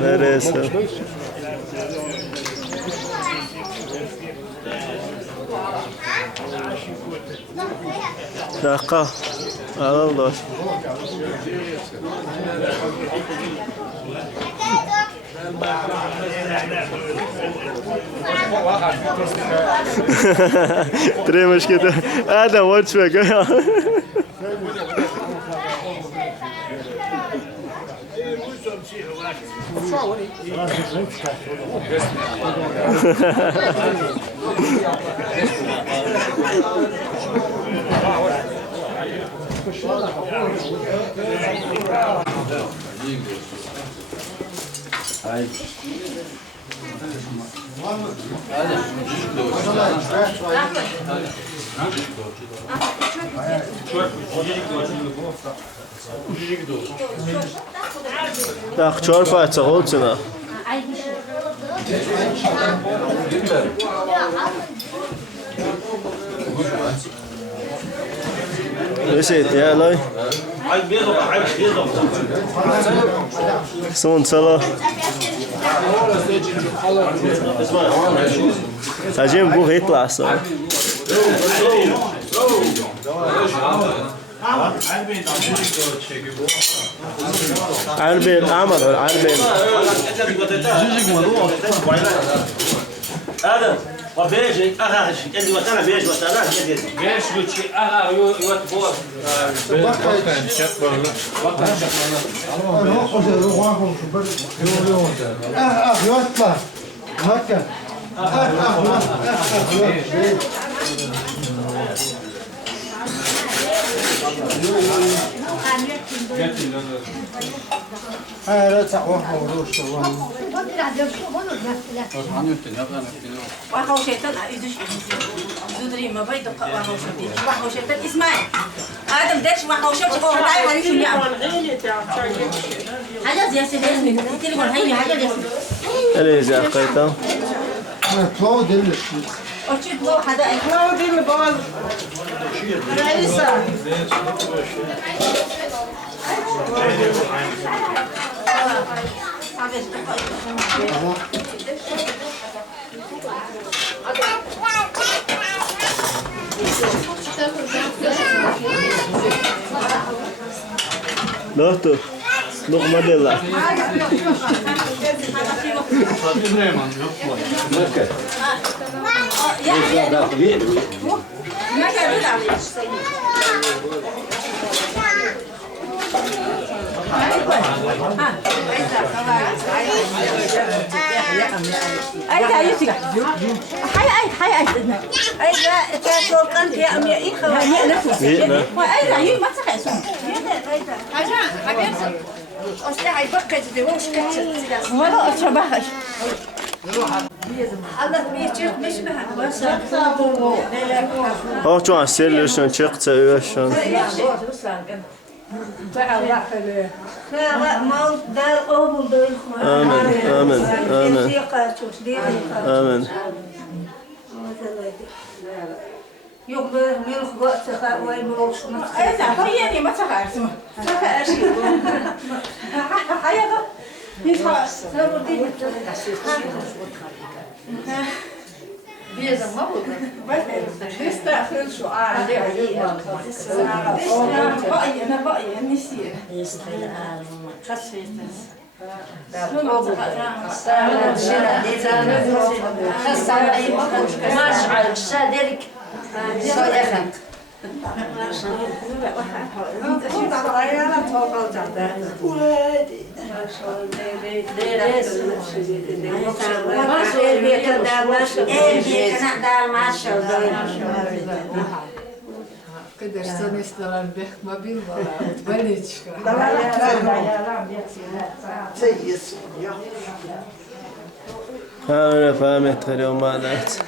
Neresi? Dakika. Al da. Три мушкета. Да, вот человек. Так, чорпається, голцина. Reset ya lay. Son sala. Hacım bu hitlasa. Albin Ahmet Albin. هذا وبيجي أخاش اللي وطنا بيجي وطنا بيجي وشي أخا يوت بور Bakın şef böyle. Bakın şef böyle. Yatla. Bakın. هذا تعوه وروش تعوه. وهو شيطان يدش زودري ما بيدق وهو شيطان اسمعي آدم دش وهو شيطان هو هاي هاي شو اليوم حاجة زي سيدي تليفون هاي حاجة زي أليس يا قيتا. تلاو دلش. أشيد لو حدا تلاو دل باز رئيسة Doktor. Lokma della. Oh, şu an serlersen çıktı öğüşün. Amen, amen, amen. Amen. Yok böyle milk var, çıkar, vay milk şunu. Evet, hayır yani çıkarsın. Çıkarsın. Hayır. Hiç var. Sen bu değil. بيزم ما بقول بيستأخر شو عادي بقي أنا بقي نسيت ماشعل شادرك صيحة قدر سنستلم بك ما بين ولا تبليش أنا فهمت اليوم مالت